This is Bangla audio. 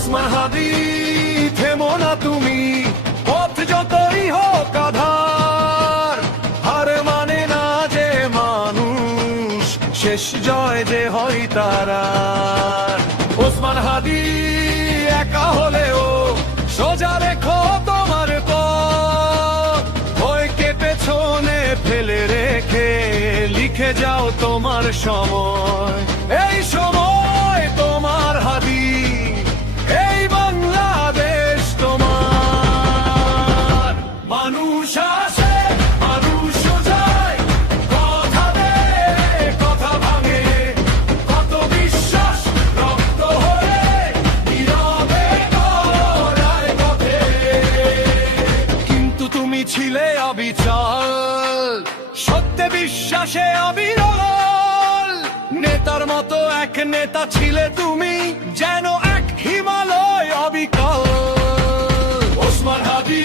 ওসমান হাদি থেমো না তুমি, পথ যতই হোক আধার, হার মানে না যে মানুষ, শেষ জয় যে হয় তারা। ওসমান হাদি একা হলেও সোজা রেখো তোমার পথ, ভয়কে পেছনে ফেলে রেখে লিখে যাও তোমার সময়। এই সময় তোমার হাদি, এই বাংলাদেশ তোমার। মানুষ আসে মানুষ যায়, কথা দেয় কথা ভাঙে, কত বিশ্বাস রক্ত হয়ে নীরবে গড়ায় পথে। কিন্তু তুমি ছিলে অবিচল, সত্যে বিশ্বাসে অবিরল, নেতার মতো এক নেতা ছিলে তুমি, যেন এক হিমালয় অবিকল। ওসমান হাদি